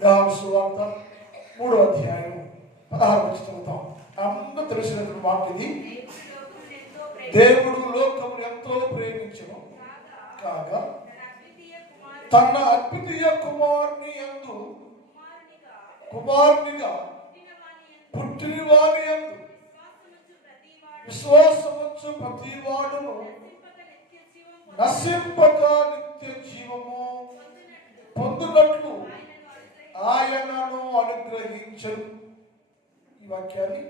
యోహాను సువార్త 3వ అధ్యాయం 16 చదువుతాం. అందరూ తెలిసినటువంటి మాట ఇది. దేవుడు లోకమును ఎంతో ప్రేమించెను కాగా తన అద్వితీయ కుమారుని యందు కుమారునిగా పుట్టిన వారి యందు విశ్వాసముంచు ప్రతి వాడును నశింపక నిత్య జీవము పొందునట్లు ఆయనను అనుగ్రహించరు. ఈ వాక్యాన్ని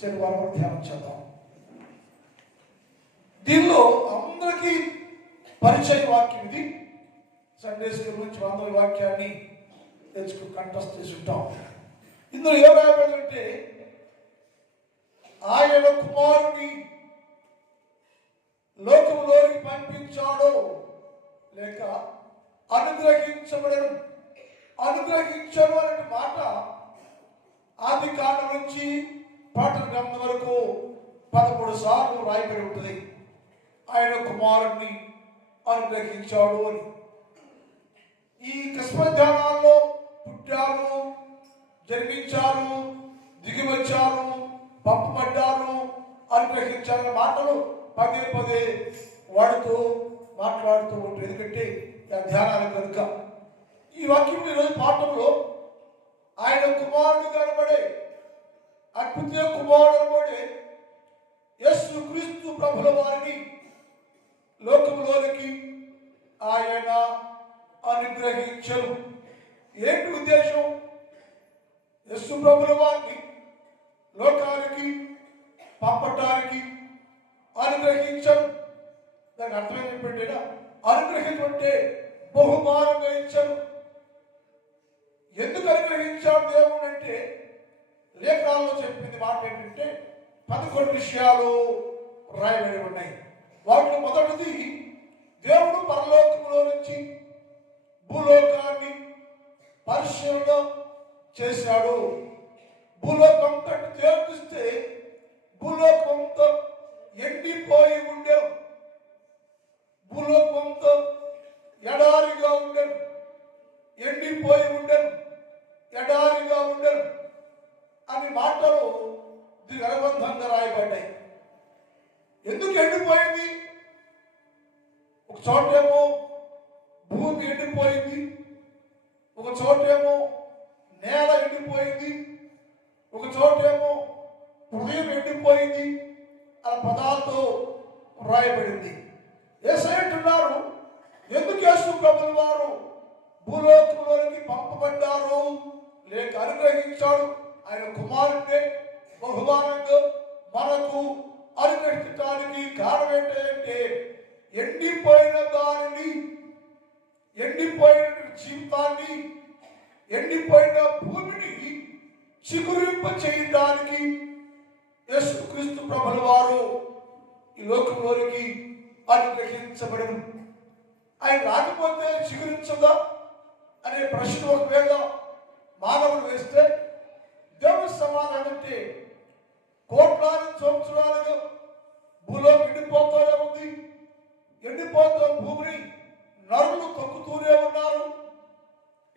శనివారం ధ్యానం చేద్దాం. దీనిలో అందరికీ పరిచయ వాక్యం ఇది. సండే స్కూల్ నుంచి అందరి వాక్యాన్ని తెలుసుకుని కంఠస్థ చేసి ఉంటాం. ఇందులో ఏం రాయబడిందంటే ఆయన కుమారుని లోకములోకి పంపించాడో లేక అనుగ్రహించబడను. అనుగ్రహించను అనే మాట ఆది కాండం నుంచి ప్రకటన గ్రంథం వరకు 13 సార్లు రాయబడి ఉంటుంది. ఆయన కుమారుణ్ణి అనుగ్రహించాడు అని. ఈ క్రిస్మస్ ధ్యానాల్లో పుట్టారు, జన్మించారు, దిగి వచ్చారు, పంపబడ్డారు, అనుగ్రహించారనే మాటలు పదే పదే వాడుతూ మాట్లాడుతూ ఉంటారు. ఎందుకంటే ధ్యానాలు కనుక ఈ వాక్యం ఈరోజు పాఠంలో ఆయన కుమారుడు కనబడే అద్భుత కుమారుడు కనబడే యేసు క్రీస్తు ప్రభుల వారిని లోకంలోనికి ఆయన అనుగ్రహించరు. ఏంటి ఉద్దేశం? యేసు ప్రభుల వారిని లోకానికి పంపటానికి అనుగ్రహించరు. దానికి అర్థం ఏంటంటే అనుగ్రహించమంటే బహుమానంగా ఇచ్చారు. ఎందుకు అనుగ్రహించాడు దేవుడు అంటే లేఖనాల్లో చెప్పింది మాట ఏంటంటే 11 విషయాలు రాయబడి ఉన్నాయి. వాటిలో మొదటిది, దేవుడు పరలోకములో నుంచి భూలోకాన్ని పరిశీలన చేశాడు. భూలోకం కంటే తేల్పిస్తే భూలోకంతో ఎండిపోయి ఉండేవు, భూలోకంతో ఎడారిగా ఉండను, ఎండిపోయి ఉండను, ఎడారిగా ఉండను అని మాటలు దీనికి అనుబంధంగా రాయబడ్డాయి. ఎందుకు ఎండిపోయింది? ఒక చోటేమో భూమి ఎండిపోయింది, ఒక చోటేమో నేల ఎండిపోయింది, ఒక చోటేమో హృదయం ఎండిపోయింది అనే పదాలతో రాయబడింది. యేసయ్య అంటున్నారు, ఎందుకు యేసు ప్రభుల వారు భూలోకంలోనికి పంపబడ్డారు లేక అనుగ్రహించాడు? ఆయన కుమారుడే బహుమానంగా మనకు అనుగ్రహించడానికి కారణం ఏంటంటే ఎండిపోయిన దానిని, ఎండిపోయిన జీవితాన్ని, ఎండిపోయిన భూమిని చిగురింప చేయడానికి యేసు క్రీస్తు ప్రభుల వారు ఈ లోకంలోనికి అనుగ్రహించబడను. ఆయన రాకపోతే చిగురించదా అనే ప్రశ్న ఒకవేళ మానవుడు వేస్తే దేవుని సమాధానం అంటే కోట్లాది సంవత్సరాలుగా భూలోకి ఎండిపోతూనే ఉంది. ఎండిపోతున్న భూమిని నరులు తొక్కుతూనే ఉన్నారు.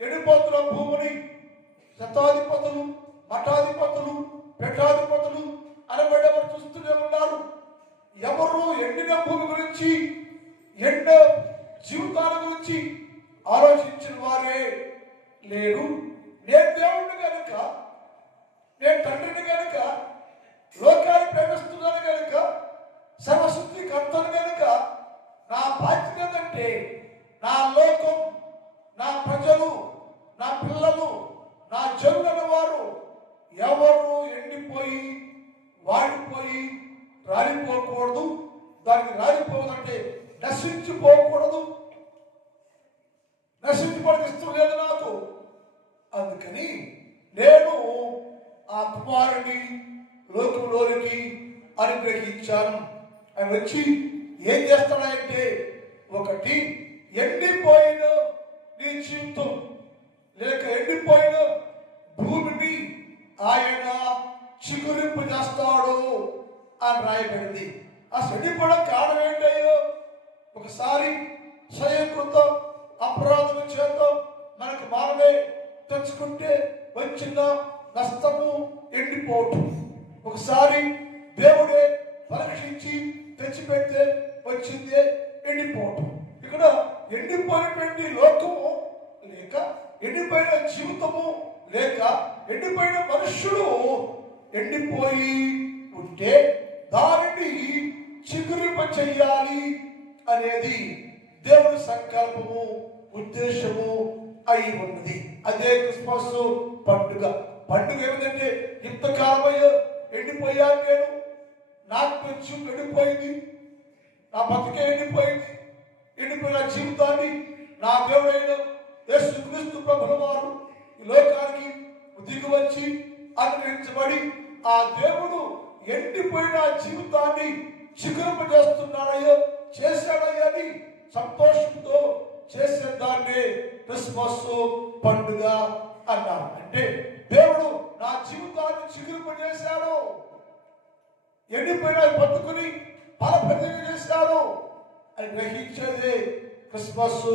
ఎండిపోతున్న భూమిని శతాధిపతులు, మఠాధిపతులు, పీఠాధిపతులు అనబడేవారు చూస్తూనే ఉన్నారు. ఎవరు ఎండిన భూమి గురించి, ఎండ జీవితాల గురించి ఆలోచించిన వారే లేరు. నేను దేవుడిని కనుక, నేను తండ్రిని కనుక, లోకాన్ని ప్రేమిస్తున్నాను కనుక, సర్వశక్తి కర్తను కనుక నా బాధ్యత ఏంటంటే నా లోకం, నా ప్రజలు, నా పిల్లలు, నా జనులైన వారు ఎవరు ఎండిపోయి వాడిపోయి రాలిపోకూడదు. దానికి రాలిపోవదంటే నశించిపోకూడదు. నశించుకోవడానికి ఇష్టం లేదు నాకు. అందుకని నేను ఆ కుమారుని లోకంలోనికి అనుగ్రహించాను. ఆయన వచ్చి ఏం చేస్తాడంటే, ఒకటి ఎండిపోయిన నీ జీవితం లేక ఎండిపోయిన భూమిని ఆయన చిగురింపు చేస్తాడు అని రాయబడింది. ఆ ఎండిపోవడం కారణం ఏంటయ్యో? ఒకసారి స్వయంకృతం అపరాధం చేత మనకు మానవే తెచ్చుకుంటే వచ్చిన నష్టము ఎండిపోవటం. ఒకసారి దేవుడే పరీక్షించి తెచ్చిపెడితే వచ్చిందే ఎండిపోవటం. ఇక్కడ ఎండిపోయినటువంటి లోకము లేక ఎండిపోయిన జీవితము లేక ఎండిపోయిన మనుష్యుడు ఎండిపోయి ఉంటే దానిని చిగురింప చెయ్యాలి అనేది దేవుని సంకల్పము, ఉద్దేశము అయి ఉన్నది. అదే క్రిస్మస్ పండుగ. పండుగ ఏమిటంటే ఇంతకాలమయ్యో ఎండిపోయాను నేను, నాకు కొంచెం ఎండిపోయింది, నా బతికే ఎండిపోయింది, ఎండిపోయిన జీవితాన్ని నా దేవుడైన యేసుక్రీస్తు ప్రభుల వారు ఈ లోకానికి దిగివచ్చి అనుగ్రహించబడి ఆ దేవుడు ఎండిపోయిన జీవితాన్ని చిగురింపజేస్తున్నాడయ్యో, చేశాడయ్యో అని సంతోషంతో చేసే దాన్ని క్రిస్మస్ పండుగ అన్నారు. అంటే దేవుడు నా జీవితాన్ని చిగురింపజేశాడు, ఎండిపోయిన బతుకుని ఫలప్రదం చేశాడు అని గ్రహించేదే క్రిస్మస్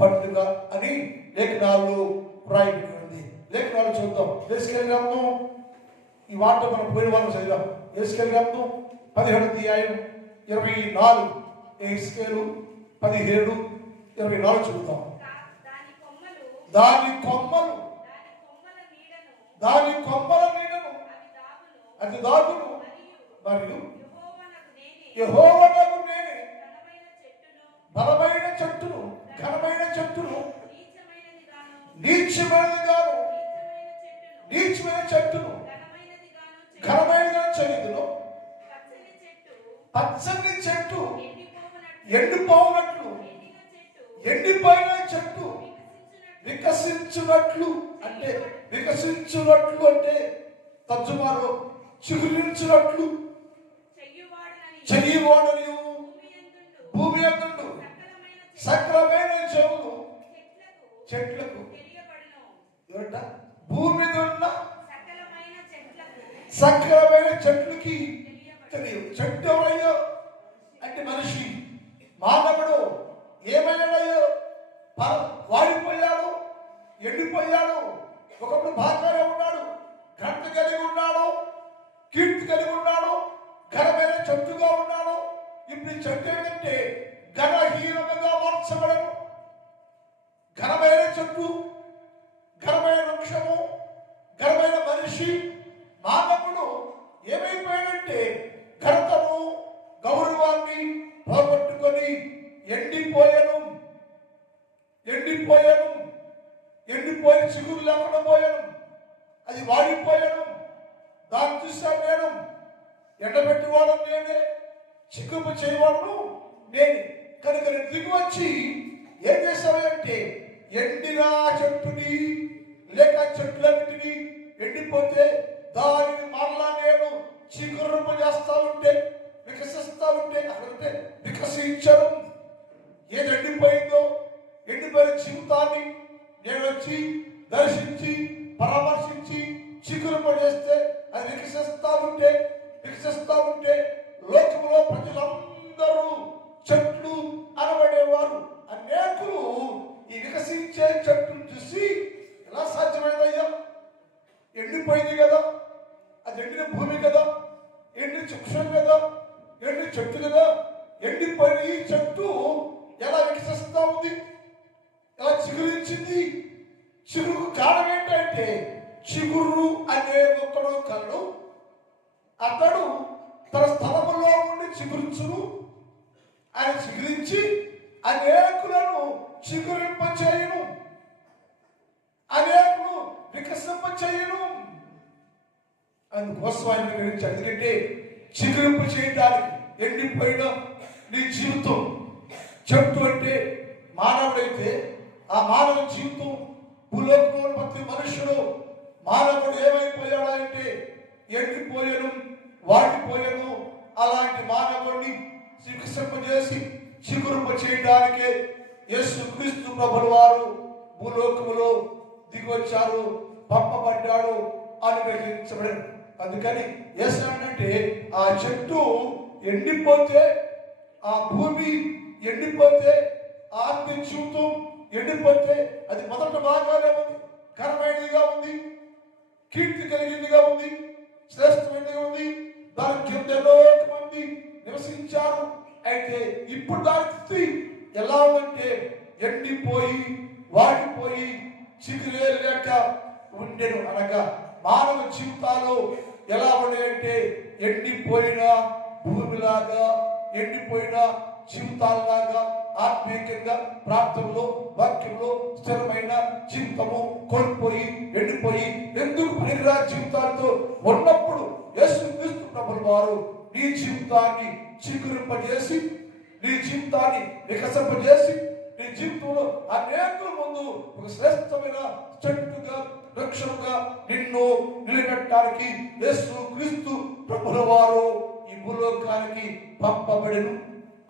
పండుగ అని లేఖనాలు రాయబడింది. లేఖనాలు చూద్దాం. యేసుకేలు గ్రంథం, ఈ వార్త మనం పోయిన వారం చదివాం. యేసుకేలు గ్రంథం 17వ అధ్యాయం 24, యేసుకేలు 17:24 చూద్దాం. దాని కొమ్మలు నీడను అది దాగును మరియు యెహోవానగు నేనే బలమైన చెట్టును ఘనమైన చెట్టును నీచమైన చెట్టును ఘనమైనదిగా చేయుదును. పచ్చని చెట్టు ఎండిపోవునట్లు ఎండిపోయిన చెట్టు వికసించునట్లు అంటే తర్జుమాలో చిగురించినట్లు చెయ్యవాడని భూమి యందు సకలమైన చెవులు చెట్లకు భూమి మీద ఉన్న సకలమైన చెట్లకి తెలియదు. చెట్టు ఎవరయ్యో అంటే మనిషి, మానవుడు ఏమయ్యాడయ్యో? వాడిపోయాడు, ఎండిపోయాడు. ఒకప్పుడు బాగానే ఉన్నాడు, ఘనత కలిగి ఉన్నాడు, కీర్తి కలిగి ఉన్నాడు, ఘనమైన చెట్టుగా ఉన్నాడు. ఇప్పుడు చెట్టు ఏంటంటే ఘనహీనముగా మార్చబడను. ఘనమైన చెట్టు, ఘనమైన వృక్షము, ఘనమైన మనిషి మానవుడు ఏమైపోయాడంటే ఘనతను, గౌరవాన్ని పోగొట్టుకొని ఎండిపోయి చిగురు లేకుండా పోయాను. అది వాడిపోయాను. దాన్ని చూశాను నేను. ఎండబెట్టేవాడు నేనే, చిగురు చేయవాడు నేనే. కనుక నేను దిగి వచ్చి ఏం చేశానంటే ఎండిన చెట్టుని లేక చెట్లన్నిటిని ఎండిపోతే దానిని మరలా నేను చిగురింప చేస్తా ఉంటే, వికసిస్తా ఉంటే, అక్కడంటే వికసించడం. ఏది ఎండిపోయిందో ఎండిపోయిన జీవితాన్ని నేను వచ్చి దర్శించి పరామర్శించి చిగురింప చేస్తే అది వికసిస్తా ఉంటే లోకంలో ప్రజలందరూ చెట్లు అనబడేవారు అనేకులు ఈ వికసించే చెట్టును చూసి ఎలా సాధ్యమైందయ్యా? ఎండిపోయింది కదా, అది ఎండిన భూమి కదా, ఎండిన వృక్షం కదా, ఎండిన చెట్టు కదా, ఎండిపోయిన ఈ చెట్టు ఎలా వికసిస్తా ఉంది, ఎలా చిగురించింది? చిగురు కారణం ఏంటంటే చిగురు అనే ఒకడు కలడు, అతడు తన స్థలములో ఉండి చిగురించును. ఆయన చిగురించి అనేకులను చిగురింపచేయును, అనేకులు వికసింపచేయును. అందుకోసం ఆయన గురించి, ఎందుకంటే చిగురింపు చేయడానికి ఎండిపోయిన నీ జీవితం చెట్టు అంటే మానవుడైతే ఆ మానవ జీవితం భూలోకంలో ప్రతి మనుషుడు మానవుడు ఏమైపోయాడు అంటే ఎండిపోయాను, వాడిపోయాను. అలాంటి మానవుడిని వికసింపజేసి చిగురింప చేయడానికే యేసుక్రీస్తు ప్రభుల వారు భూలోకములో దిగొచ్చారు, పంపబడ్డాడు, అనుగ్రహించబడాడు. అందుకని యేసు అంటే ఆ చెట్టు ఎండిపోతే, ఆ భూమి ఎండిపోతే, ఆత్మ జీవితం ఎండిపోతే అది మొదట బాగానే ఉంది, ఘనమైన కీర్తి కలిగిందిగా ఉంది, శ్రేష్టమైనదిగా ఉంది. దాని కింద ఎంతో మంది నివసించారు. అయితే ఇప్పుడు దాని స్థితి ఎలా ఉందంటే ఎండిపోయి వాడిపోయి చిగురే లేక ఉండెను. అనగా మానవ జీవితాలు ఎలా ఉన్నాయంటే ఎండిపోయిన భూమిలాగా, ఎండిపోయిన జీవితాలలాగా, ఆత్మీయంగా ప్రార్థనలో వాక్యంలో స్థిరమైన జీవితము కోల్పోయి ఎండిపోయి ఎందుకు పనికిరా జీవితాలతో ఉన్నప్పుడు యేసుక్రీస్తు ప్రభువు వారు నీ జీవితాన్ని చిగురింపజేసి, నీ జీవితాన్ని వికసింపజేసి, నీ జీవితంలో అనేకుల ముందు ఒక శ్రేష్టమైన చెట్టుగా వృక్షముగా నిన్ను నిలబెట్టడానికి యేసుక్రీస్తు ప్రభువు వారు ఈ భూలోకానికి పంపబడెను,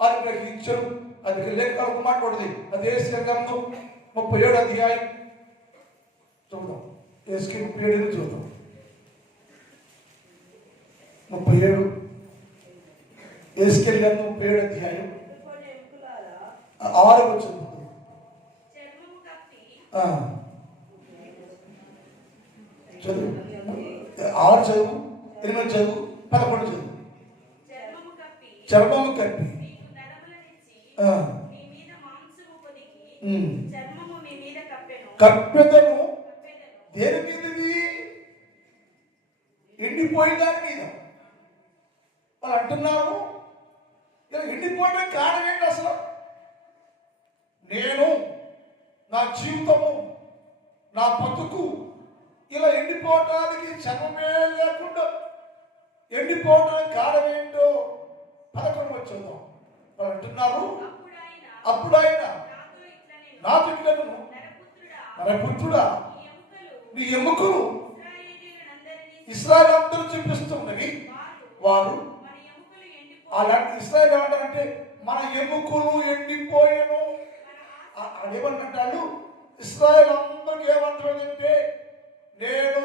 అనుగ్రహించను. అది లేఖనాలకు మాట్లాడుతుంది. అది యేసయ్య గ్రంథం 37 అధ్యాయం చూద్దాం. యేసయ్య 37 చూద్దాం. 37 యేసయ్య గ్రంథం 37 అధ్యాయం 6 వచనం. చదువు 6 చదువు, 8 చదువు, 11 చదువు. చర్మము కప్పి కప్పెదను. దేని మీదది? ఎండిపోయిన దాని మీద. వాళ్ళు అంటున్నారు ఇలా ఎండిపోవడానికి కారణం ఏంటి అసలు? నేను నా జీవితము, నా బతుకు ఇలా ఎండిపోవటానికి చర్మమే లేకుండా ఎండిపోవడానికి కారణం ఏంటో 11 వచ్చేద్దాం. వాళ్ళు అంటున్నారు అప్పుడు ఆయన నాతో ఇట్లను, నరపుత్రుడా నీ ఎముకలు ఇశ్రాయేలు అందరూ చూపిస్తున్నవి. వారు అలాంటి ఇశ్రాయేలు ఏమంటారంటే మన ఎముకలు ఎండిపోయాను. అదేమంటాడు? ఇశ్రాయేలు అందరూ ఏమంటారంటే నేను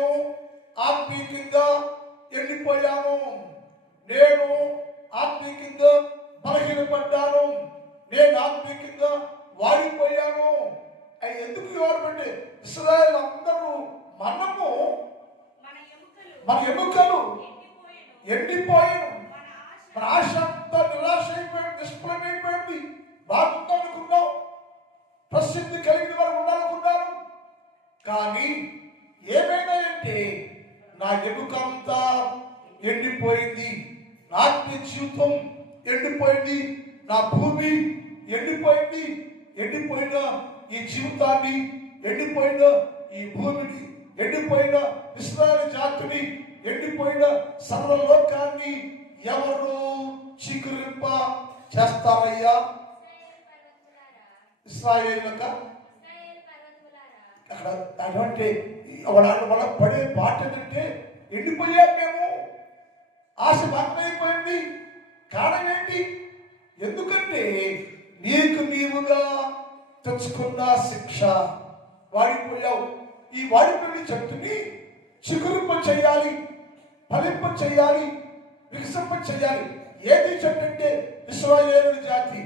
ఆత్మీయంగా ఎండిపోయాను, నేను ఆత్మీయంగా బలహీనపడ్డాను, నేను ఆత్మీయంగా వాడిపోయాను. అవి ఎందుకు ఎవరంటే ఇశ్రాయేలు అందరూ మనము మన ఎముకలు ఎండిపోయాను, మన ఆశ అంతా నిరాశ అయిపోయింది, నిష్ఫలమైపోయింది. బాగుంది అనుకున్నాం, ప్రసిద్ధి కలిగిన వారు ఉండాలనుకున్నారు. కానీ ఏమైనా అంటే నా ఎముక అంతా ఎండిపోయింది, నా ఆత్మీయ జీవితం ఎండిపోయింది, నా భూమి ఎండిపోయింది. ఎండిపోయిన ఈ జీవితాన్ని, ఎండిపోయిన ఈ భూమిని, ఎండిపోయిన ఇశ్రాయేలు జాతిని, ఎండిపోయిన సర్వలోకాన్ని ఎవరు చిగురింప చేస్తారయ్యా? ఇశ్రాయేలుక అక్కడ అంటే వాళ్ళ పడే పాట ఏంటంటే ఎండిపోయాం మేము, ఆశ భంగమైపోయింది. కారణం ఏంటి? ఎందుకంటే నీకు నీవుగా తెచ్చుకున్న శిక్ష. వాడిపోయావు. ఈ వాడిపోయిన చెట్టుని చిగురింప చేయాలి, ఫలింప చేయాలి, వికసింప చేయాలి. ఏది చెట్టు అంటే ఇశ్రాయేలు జాతి,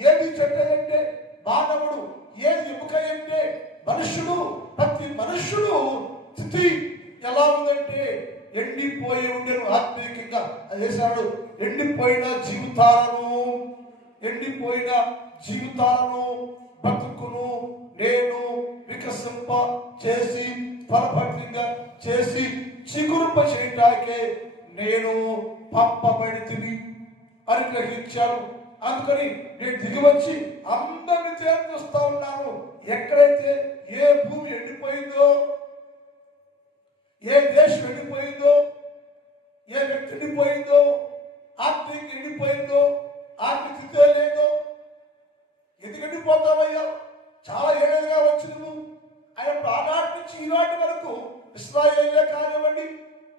ఏది చెట్టు అంటే మానవుడు, ఏది ఎముక అంటే మనుషుడు. ప్రతి మనుషుడు స్థితి ఎలా ఉందంటే ఎండిపోయి ఉండేను ఆత్మీయంగా. అది చేశాడు. ఎండిపోయిన జీవితాలను బతుకును నేను వికసింప చేసి, ఫలభరితంగా చేసి, చిగురింప చేయటానికే నేను పంపబడితిని అని గ్రహించాను. అందుకని నేను దిగివచ్చి అందరిని చేర్చుస్తా ఉన్నాను. ఎక్కడైతే ఏ భూమి ఎండిపోయిందో, ఏ దేశం ఎండిపోయిందో, ఏ వ్యక్తి ఎండిపోయిందో, ఆర్థిక ఎండిపోయిందో, ఆర్థిక లేదో, ఎందుకు ఎండిపోతావయ్యా? చాలా ఏళ్ళుగా వచ్చి నువ్వు ఆయన ఆనాటి నుంచి ఈనాటి వరకు ఇశ్రాయేలే కానివ్వండి,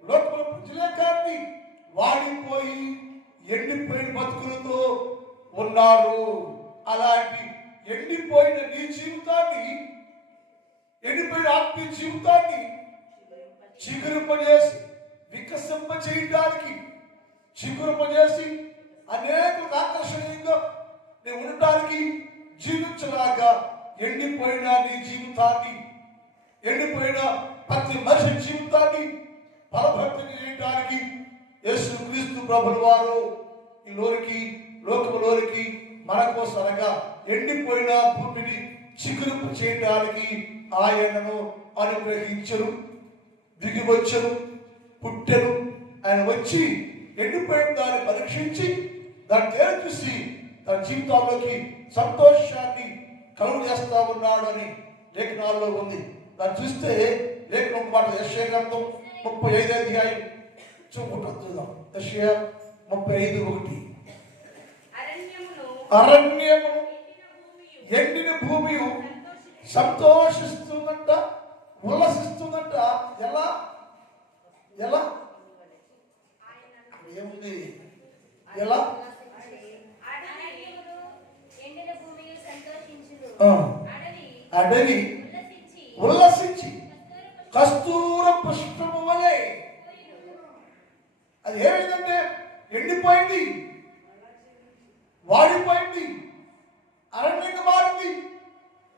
లోకముల ప్రజలే కానీ వాడిపోయి ఎండిపోయిన బతుకులతో ఉన్నారు. అలాంటి ఎండిపోయిన నీ జీవితాన్ని, ఎండిపోయిన ఆత్మీయ జీవితాన్ని చిగురింపజేసి, వికసింప చేయడానికి, చిగురింపజేసి అనేక ఆకర్షణీయంగా ఉండటానికి, జీవించలాగా ఎండిపోయిన నీ జీవితాన్ని ఎండిపోయిన ప్రతి మనిషి జీవితాన్ని ఫలభక్తిని చేయడానికి యేసు క్రీస్తు ప్రభుల వారు ఈ లోకములోనికి మన కోసం అనగా ఎండిపోయిన భూమిని చిగురింపు చేయడానికి ఆయనను అనుగ్రహించరు, దిగి వచ్చరు, పుట్టెను. ఆయన వచ్చి ఎండిపోయిన దాన్ని పరీక్షించి దాన్ని తేరు చూసి తన జీవితంలోకి సంతోషాన్ని కలుగు చేస్తా ఉన్నాడు అని లేఖనాల్లో ఉంది. దాన్ని చూస్తే లేఖనం మాట యెషయా గ్రంథం 35 అధ్యాయం చూద్దాం. యెషయా 35:1 అరణ్యమును ఎండిన భూమి సంతోషిస్తుందంట, ఉల్లసిస్తుందంట. ఎలా ఎలా ఏముంది? ఎలా అడవి ఉల్లసించి కస్తూర పుష్పము వలె. అది ఏమైందంటే ఎండిపోయింది, వాడిపోయింది, అరణ్యంగా మారింది,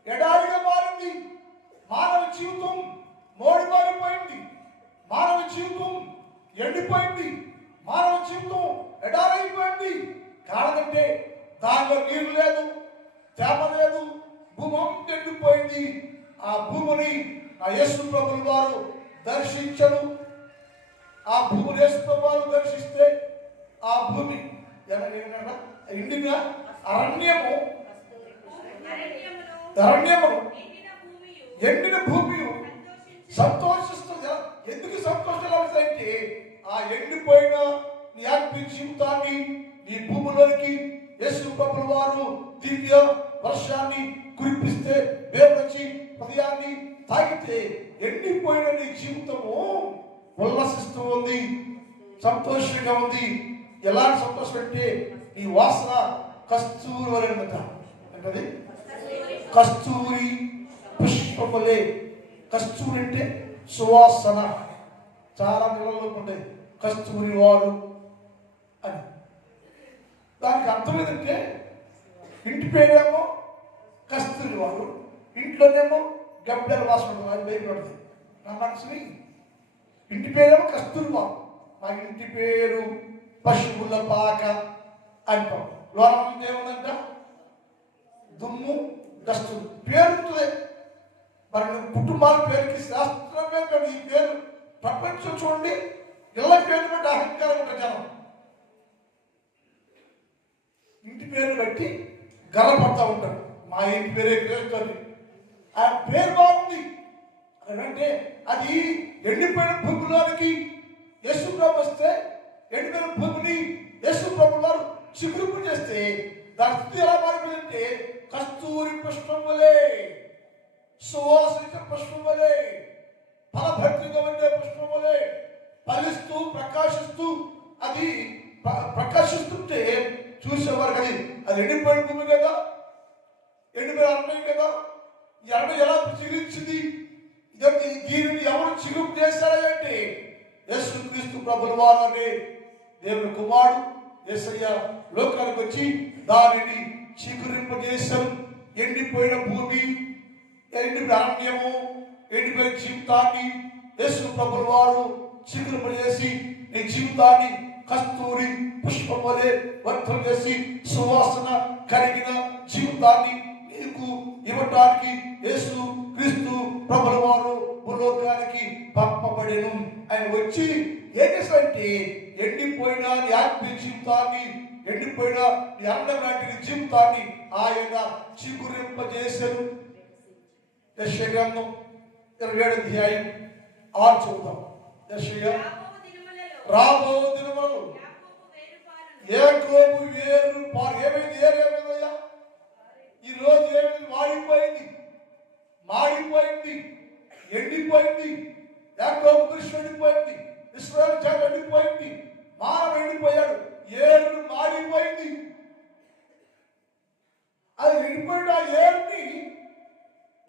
ఎడారిగా మారింది. మానవ జీవితం మోడిమారిపోయింది, మానవ జీవితం ఎండిపోయింది, మానవ జీవితం ఎడారైపోయింది. కారణంటే దానిలో నీరు లేదు, తేమ లేదు, భూమి ఎండిపోయింది. ఆ భూమిని ఆ యేసు ప్రభువు వారు దర్శించను. ఆ భూమిని యేసు ప్రభువు వారు దర్శిస్తే ఆ భూమి ఎండిన అరణ్యము ఎండిన భూమి సంతోషిస్తుంది. ఎందుకు సంతోషాలంటే ఆ ఎండిపోయిన నీ ఆత్మీయ జీవితాన్ని నీ భూమిలోనికి యేసు ప్రభువు వారు దివ్య వర్షాన్ని కురిపిస్తే, దేవుడు వచ్చి హృదయాన్ని తాకితే ఎండిపోయిన నీ జీవితము ఉల్లసిస్తూ ఉంది, సంతోషంగా ఉంది. ఎలాంటి సంతోషం అంటే ఈ వాసన కస్తూరి వలె అంటే కస్తూరి పుష్పములే. కస్తూరి అంటే సువాసన. చాలా నెలల్లో ఉంటాయి కస్తూరి వారు అని. దానికి అర్థం ఏంటంటే ఇంటి పేరేమో కస్తూరి వారు, ఇంట్లోనేమో గబ్బెల వాసన అది బయటపడుతుంది నా మనసుని. ఇంటి పేరేమో కస్తూరి వారు, మా ఇంటి పేరు పశువుల పాక అంటాం. లోన ఏముందంట దుమ్ము డస్టు పేరు ఉంటుంది. మరి కుటుంబాల పేరుకి శాస్త్రమే కాదు ఈ పేరు. ప్రపంచం చూడండి, ఇళ్ళ పేరు బట్టి అహంకారం ఉంటుంది జనం. ఇంటి పేరు బట్టి గర్వపడతా ఉంటారు. మా ఇంటి పేరే పేరుతోని ఆ పేరు బాగుంది అంటే అది ఎండిపోయిన భూమిలోనికి యేసు ప్రభు వస్తే, ఎండిపోయిన భూమిని యేసు ప్రభు వారు చిగురింపు చేస్తే దాని స్థితి ఎలా మారిపోయిందంటే కస్తూరి పుష్పం వలె, సువాసన పుష్పం వలె, ఫలభక్తిగా ఉండే పుష్పం వలె ఫలిస్తూ ప్రకాశిస్తూ అది ప్రకాశిస్తుంటే చూసేవారు కదా. అది ఎండిపోయిన భూమి కదా, ఎండిపోయిన అరణ్యం కదా. ఈ అరణ్యం ఎలా చిగురించింది? దీనిని ఎవరు చిగురు చేశారంటే యేసు క్రీస్తు ప్రభుల వారు అనే దేవుని కుమారుడు యేసయ్య లోకానికి వచ్చి దానిని చిగురింపజేశారు. ఎండిపోయిన భూమి, ఎండిపోయిన అరణ్యము, ఎండిపోయిన జీవితాన్ని యేసు ప్రభుల వారు చిగురింపజేసి నీ జీవితాన్ని కస్తూరి పుష్పం వలె వర్ధం చేసి సువాసన కలిగిన జీవితాన్ని నీకు ఇవ్వటానికి యేసు క్రీస్తు ప్రభుల వారు భూలోకానికి పంపబడెను. ఆయన వచ్చి ఏం చేశారంటే ఎండిపోయిన నీ ఆత్మీయ జీవితాన్ని, ఎండిపోయిన నీ అన్నం లాంటి జీవితాన్ని ఆయన చిగురింపజేశారు. యెషయా గ్రంథం 27 అధ్యాయం 6 చూద్దాం. యెషయా రాబో దినములలో యాకోబు వేరు పారు. ఏమైంది? ఏమేమిదయ్యా? ఈ రోజు ఏమైంది? వాడిపోయింది, మాడిపోయింది, ఎండిపోయింది. యాకోబు దృష్టి ఎండిపోయింది, ఇశ్రాయేలు జాతి ఎండిపోయింది, మానవ ఎండిపోయాడు, ఏరు మాడిపోయింది. అది ఎండిపోయిన ఆ ఏరుని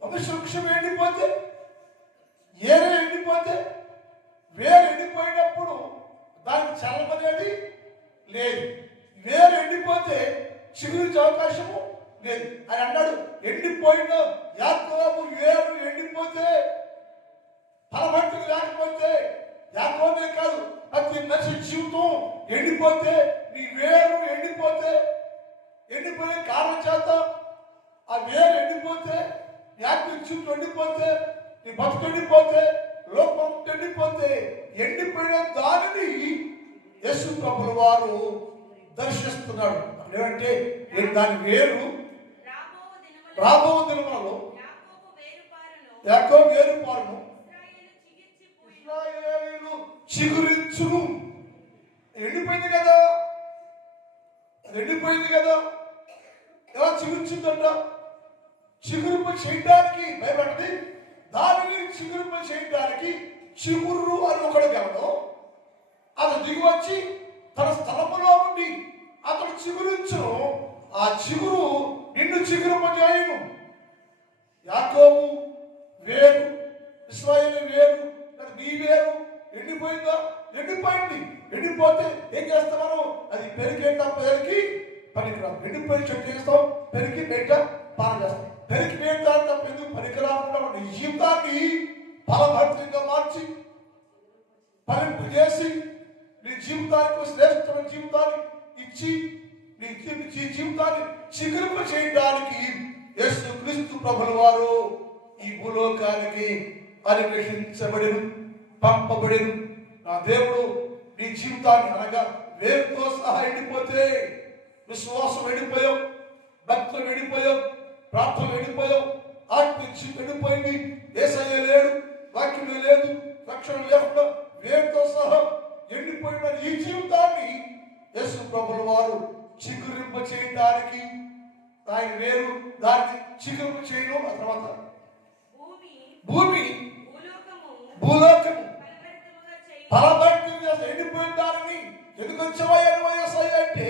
వంశవృక్షం ఎండిపోతే, ఏరే ఎండిపోతే, వేరు ఎండిపోయినప్పుడు దానికి చల్లమనేది లేదు. వేరు ఎండిపోతే చిగురించే అవకాశము లేదు. అని అన్నాడు. ఎండిపోయిన యాకోబు వేరు ఎండిపోతే అనేది లేకపోతే, యాకోబే కాదు ప్రతి మనిషి జీవితం ఎండిపోతే, నీ వేరు ఎండిపోయే కారణం చేత ఆ వేరు ఎండిపోతే, నీ ఆత్మ జీవితం ఎండిపోతే, నీ బతుకు ఎండిపోతే, లోకం ఎండిపోతే, ఎండిపోయిన దానిని యేసు ప్రభుల వారు దర్శిస్తున్నాడు. ఏమంటే దాని వేరు రాబో దినములలో యాకోబు వేరుపారును ఇశ్రాయేలీయులు చిగురించును. ఎండిపోయింది కదా, అది ఎండిపోయింది కదా. ఎలా చిగురించిందంట? చిగురింప చేయడానికి భయపడింది. దానిని చిగురింప చేయడానికి చిగురు అని ఒకడు గలడు. అది దిగి వచ్చి తన స్థలములో ఉండి అతడు చిగురించును. ఆ చిగురు నిన్ను చిగురింపజేయును. యాకోబు వేరు, ఇశ్రాయేలు వేరు, నీ వేరు ఎండిపోయిందా? ఎండిపోయింది. ఎండిపోతే ఏం చేస్తాం మనం? అది పెరిగే తప్ప పెరికి పనికిరాదు. ఎండిపోయిన చెట్టు చేస్తాం, పెరికి బయట పాన చేస్తాం. పెరికి బయట తప్ప ఎందుకు పనికిరాకుండా నీ జీవితాన్ని ఫలభరితంగా మార్చి ఫలింపు చేసి నీ జీవితానికి శ్రేష్టమైన జీవితాన్ని ఇచ్చి నీ జీవితాన్ని చిగురింప చేయడానికి యేసు క్రీస్తు ప్రభుల వారు ఈ భూలోకానికి అనుగ్రహించబడిను, పంపబడిను. నా దేవుడు నీ జీవితాన్ని అనగా వేరుతో సహా ఎండిపోతే, విశ్వాసం ఎండిపోయావు, భక్తులు ఎండిపోయావు, ప్రార్థన ఎండిపోయావు, ఆత్మ ఎండిపోయింది, యేసయ్య లేడు, వాక్యం లేదు, రక్షణ లేకుండా వేరుతో సహా ఎండిపోయిన ఈ జీవితాన్ని యేసు ప్రభుల వారు చిగురింప చేయడానికి ఆయన వేరు దాన్ని చిగురింప చేయను. ఆ తర్వాత భూమి భూలోకము ఫలభరితంగా ఎండిపోయిన దానిని ఎందుకు వచ్చావా అంటే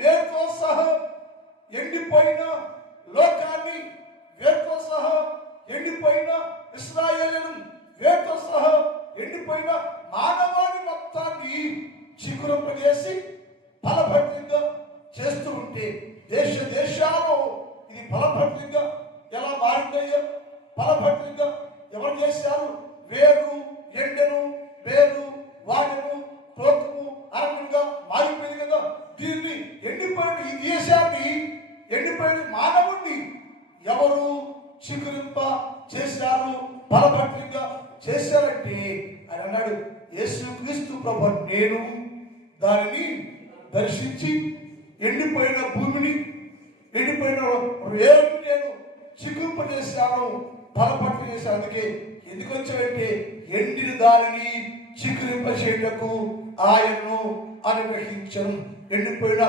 వేరుతో సహా ఎండిపోయిన లోకాన్ని, వేరుతో సహా ఎండిపోయిన ఇశ్రాయేలును, వేరుతో సహా ఎండిపోయిన మానవాళి మొత్తాన్ని చిగురింపజేసి ఫలభరితంగా చేస్తూ ఉంటే దేశాలు ఇది ఫలభరితంగా ఎలా మారిందయ్యా? ఫలభరితంగా ఎవరు చేశారు? వేరు ఎండను, వేరు వాడను, తోటము అరణ్యంగా మారిపోయింది కదా. దీన్ని ఎండిపోయిన ఈ దేశాన్ని, ఎండిపోయిన మానవుడిని ఎవరు చిగురింప చేశారు, ఫలభరితంగా చేశారంటే ఆయన అన్నాడు, యేసు క్రీస్తు ప్రభు నేను దానిని దర్శించి ఎండిపోయిన భూమిని, ఎండిపోయిన వేరుని నేను చిగురింప చేశాను, ఫలపట్టు చేశాను. అందుకే ఎందుకు వచ్చాడంటే ఎండిన దానిని చిగురింప చేయటకు ఆయన్ను అనుగ్రహించను. ఎండిపోయిన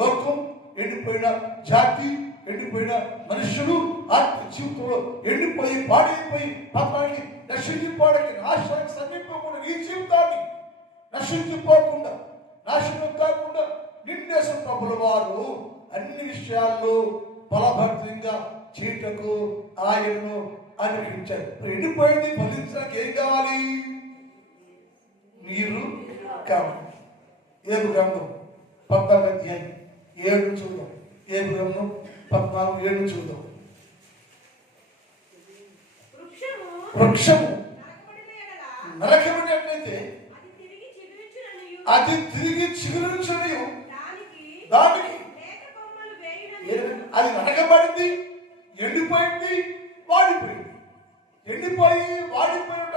లోకం, ఎండిపోయిన జాతి, ఎండిపోయిన మనుషులు ఆత్మ జీవితంలో ఎండిపోయి పాడైపోయి పాపానికి నశించిపోవడానికి, నాశనానికి సమీపకుండా నీ జీవితాన్ని నశించిపోకుండా, నాశనం కాకుండా నిన్నేసిన ప్రభుల వారు అన్ని విషయాల్లో ఫలభరితంగా చేయటకు ఆయన్ను అనుగ్రహించారు. ఎండిపోయింది ఫలించడానికి ఏం కావాలి? నీరు కావాలి. ఏబు గ్రంథం 14 అధ్యాయం 7 చూద్దాం. ఏబు గ్రంథం 14:7 చూద్దాం. వృక్షము నరకబడినట్లయితే అది తిరిగి చిగురించని దానికి అది నరకబడింది, ఎండిపోయింది, వాడిపోయింది. ఎండిపోయి వాడిపోయిన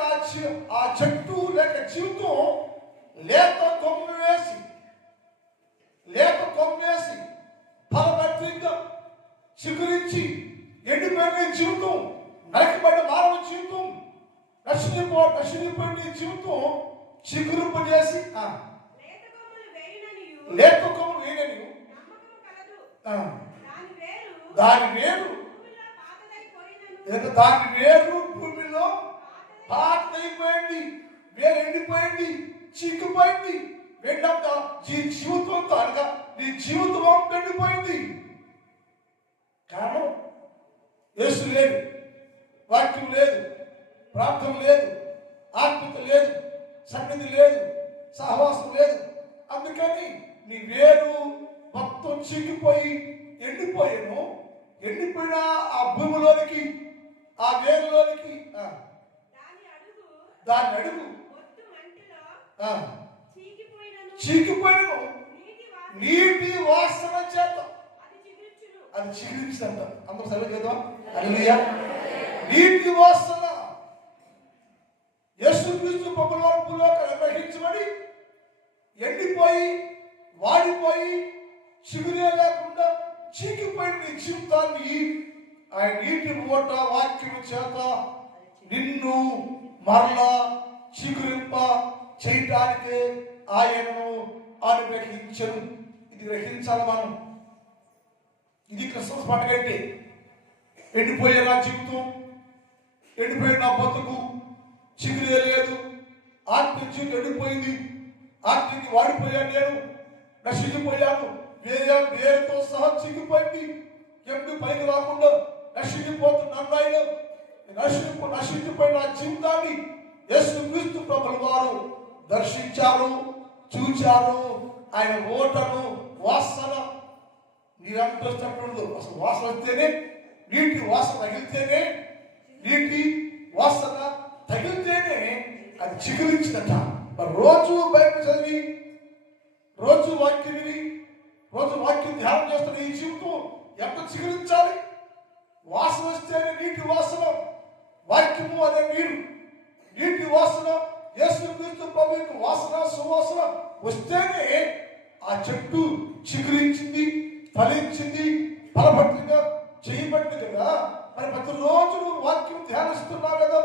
ఆ చెట్టు లేక జీవితం లేత కొమ్మేసి ఫలభరితంగా చిగురించి ఎండిపోయిన జీవితం, నరకబడిన మానవ జీవితం, నశించిపోయిన జీవితం చిగురింపజేసి లేత కొమ్మలు వేయనని దాని వేరు భూమిలో పాతైపోయింది, వేరు ఎండిపోయింది, చిక్కుపోయింది. వెంటనే జీవితంతో అనగా నీ జీవితం ఎండిపోయింది. కారణం యేసు లేదు, వాక్యం లేదు, ప్రార్థన లేదు, ఆత్మీయత లేదు, సన్నిధి లేదు, సహవాసం లేదు. అందుకని నీ వేరు మొత్తం చిక్కిపోయి ఎండిపోయాను. ఎండిపోయిన ఆ భూమిలోనికి, ఆ వేరులోనికి దాన్ని అడుగు. చీకిపోయిన నీటి వాసన చేత అది చిగురించిందంట. అందరూ సరే చేద్దాం. హల్లెలూయా. నీటి వాసన యేసుక్రీస్తు ప్రభువారు భూలోకాన్ని గ్రహించబడి ఎండిపోయి వాడిపోయి చిగురే లేకుండా చీకిపోయిన నీ జీవితాన్ని ఆయన నీటి ఓట వాక్యం చేత నిన్ను మరలా చిగురింప చేయటానికి ఆయనను అనుగ్రహించను. ఇది గ్రహించాలి మనం. ఇది క్రిస్మస్ పండుగ అంటే. ఎండిపోయే నా జీవితం, ఎండిపోయిన నా బతుకు, చిగురే లేదు, ఆత్మ జీవితం ఎండిపోయింది, ఆత్మకి వాడిపోయాను, నేను నశించిపోయాను, వేరుతో సహా చిగిపోయింది, ఎప్పుడు పైకి రాకుండా నశించిపోతున్నాను. ఆయన నశించిపోయిన నా జీవితాన్ని యేసుక్రీస్తు ప్రభుల వారు దర్శించారు, చూచారు. ఆయన ఓటను వాసన నీరంటూ అసలు వాసన వస్తేనే, నీటి వాసన తగిలితేనే, నీటి వాసన తగిలితేనే అది చిగురించిందట. మరి రోజు బైబిల్ చదివి, రోజు వాక్యం విని, రోజు వాక్యం ధ్యానం చేస్తున్న ఈ జీవితం ఎంత చిగురించాలి? వాసన వస్తేనే నీటి వాసన, వాక్యము అదే నీరు, నీటి వాసన యేసుక్రీస్తు ప్రభువుకు వాసన సువాసన వస్తేనే ఆ చెట్టు చిగురించింది, ఫలించింది, ఫలభద్రంగా చేయబడింది కదా. మరి ప్రతిరోజు నువ్వు వాక్యం ధ్యానిస్తున్నావు కదా,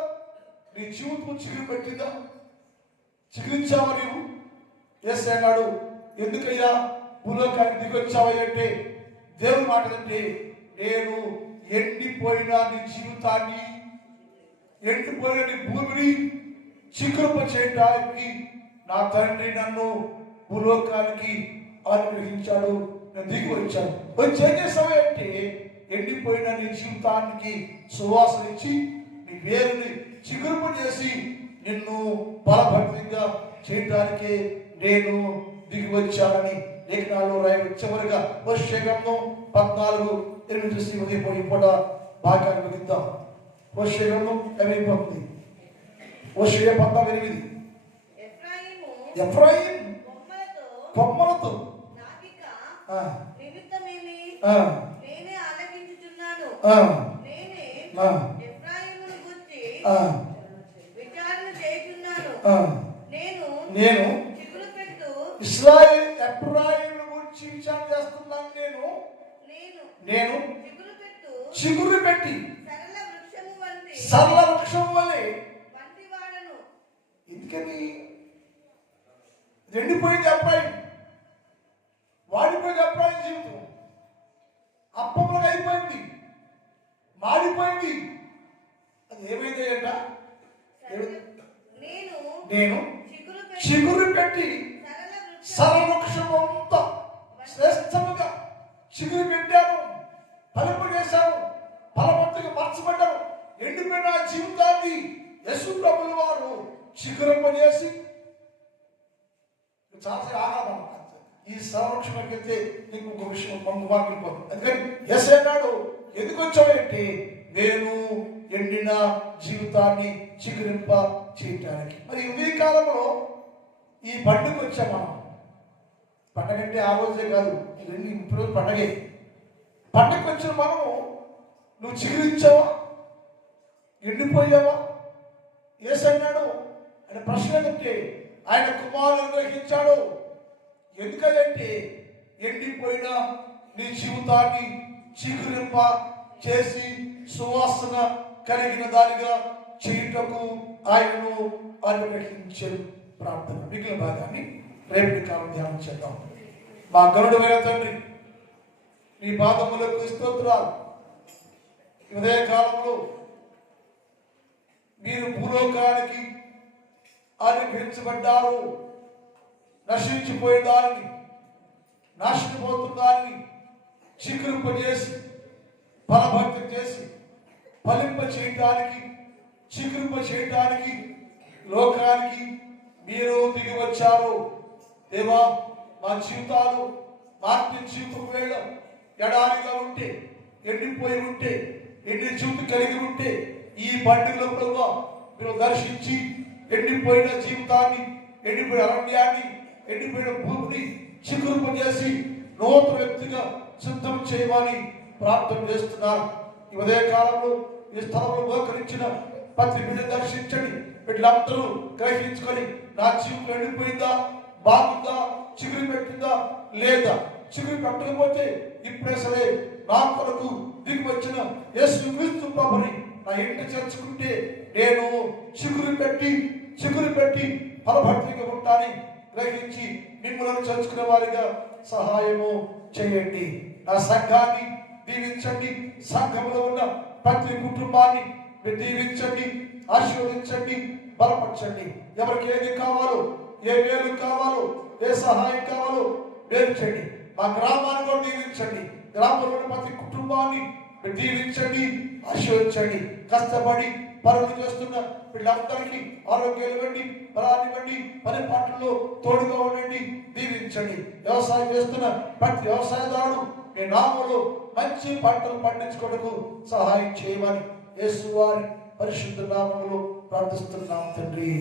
నీ జీవితం చిగురు పెట్టిందా? చిగురించావా నీవు? యేసు అన్నాడు, ఎందుకయ్యా భూలోకానికి దిగొచ్చావా అంటే, దేవుని మాట అంటే, నేను ఎండిపోయిన నీ జీవితాన్ని, ఎండిపోయిన నీ భూమిని చిగురింప చేయడానికి నా తండ్రి నన్ను భూలోకానికి అనుగ్రహించాడు, నేను దిగి వచ్చాను. వచ్చి ఏం చేసావు అంటే, ఎండిపోయిన నీ జీవితానికి సువాసన ఇచ్చి నీ వేరుని చిగురింప చేసి నిన్ను బలభద్రంగా చేయడానికి నేను దిగి వచ్చానని లేఖనాల్లో రాయబడి చివరిగా వర్షగంధం 14:8 ఉదయం పూట భాగాన్ని ముగిద్దాం. వర్షగంధం ఏమైపోతుంది? వర్ష 14:8 ఎఫ్రాయిం కొమ్మలతో నేను ఇశ్రాయేలు ఎఫ్రాయిము గురించి విచారణ చేస్తున్నాను. నేను చిగురు పెట్టి సరళ వృక్షం వలె. ఎందుకని? ఎండిపోయింది ఎఫ్రాయిం, వాడిపోయింది ఎఫ్రాయిం జీవితం, అప్పములుగా అయిపోయింది, మాడిపోయింది. అది ఏమైంది అంట? నేను చిగురు పెట్టి సరళ వృక్షం అంతా శ్రేష్టముగా చిగురు పెట్టాను, ఫలింపు చేశాను, ఫలవంతుగా మార్చబడ్డాను. ఎండిపోయిన జీవితాన్ని యేసు ప్రభుల వారు చిగురింపజేసి చాలాసేపు ఆహారం ఈ సంరక్షణకి వెళ్తే నీకు ఒక విషయం పంపుకోవాలి. అందుకని యేసు అన్నాడు, ఎందుకు వచ్చావంటే నేను ఎండిన జీవితాన్ని చిగురింప చేయటానికి. మరి ఈ కాలంలో ఈ పండుగ వచ్చాం మనం. పండగ అంటే ఆ రోజే కాదు, ఇప్పుడు పండగే. పండగకు వచ్చిన మనము నువ్వు చిగురించావా, ఎండిపోయావా? యేసు అన్నాడు, ఆయన ప్రశ్న ఏంటంటే ఆయన కుమారుని గ్రహించాడు. ఎందుకంటే ఎండిపోయిన నీ జీవితాన్ని చిగురింప చేసి సువాసన కలిగిన దానిగా చేయుటకు ఆయనను అనుగ్రహించారు. ప్రార్థన మిగిలిన భాగాన్ని రేపటి కాలం ధ్యానం చేద్దాం. మా గరుడమైన తండ్రి, నీ పాదములకు స్తోత్రాలు. ఉదయ కాలంలో మీరు భూలోకానికి అనుగ్రహించబడ్డారు. నశించిపోయే దానిని, నాశనపోతున్న దానిని చిగురింపజేసి, ఫలభక్తి చేసి, ఫలింప చేయటానికి, చిగురింప చేయటానికి లోకానికి మీరు దిగి వచ్చారు. దేవా, మా జీవితాలు మార్పు జీవితం వేళ ఎడారిగా ఉంటే, ఎండిపోయి ఉంటే, ఎండి జీవితం కలిగి ఉంటే ఈ పండుగలో ప్రభు మీరు దర్శించి ఎండిపోయిన జీవితాన్ని, ఎండిపోయిన అరణ్యాన్ని, ఎండిపోయిన భూమిని చిగురింపజేసి నూతన వ్యక్తిగా సిద్ధం చేయమని ప్రార్థన చేస్తున్నారు. ఈ ఉదయ కాలంలో ఈ స్థలంలో మోకరించిన ప్రతి బిడ్డను దర్శించండి. వీళ్ళందరూ గ్రహించుకొని నా జీవితం ఎండిపోయిందా, బాగుందా, చిగురు పెట్టిందా లేదా, చిగురు పెట్టకపోతే ఇప్పుడే సరే నా కొరకు దిగి వచ్చిన యేసుక్రీస్తు ప్రభుని నా ఇంటి చేర్చుకుంటే నేను చిగురు పెట్టి ఫలభర్తిగా ఉంటానని గ్రహించి మిమ్మల్ని చేర్చుకునే వారిగా సహాయము చేయండి. నా సంఘాన్ని దీవించండి. సంఘంలో ఉన్న ప్రతి కుటుంబాన్ని మీరు దీవించండి, ఆశీర్వదించండి, బలపరచండి. ఎవరికి ఏది కావాలో, ఏ మేలు కావాలో, ఏ సహాయం కావాలో వేరు చేయండి. మా గ్రామాన్ని కూడా దీవించండి. గ్రామంలో ప్రతి కుటుంబాన్ని దీవించండి, ఆశీర్వదించండి. కష్టపడి పనులు చేస్తున్న వీళ్ళందరికీ ఆరోగ్యం ఇవ్వండి, బలాన్ని ఇవ్వండి, పని పాటల్లో తోడుగా ఉండండి, దీవించండి. వ్యవసాయం చేస్తున్న ప్రతి వ్యవసాయదారుడు మీ నామంలో మంచి పంటలు పండించుకోవడానికి సహాయం చేయమని యేసు వారి పరిశుద్ధ నామములో ప్రార్థిస్తున్నాం తండ్రి.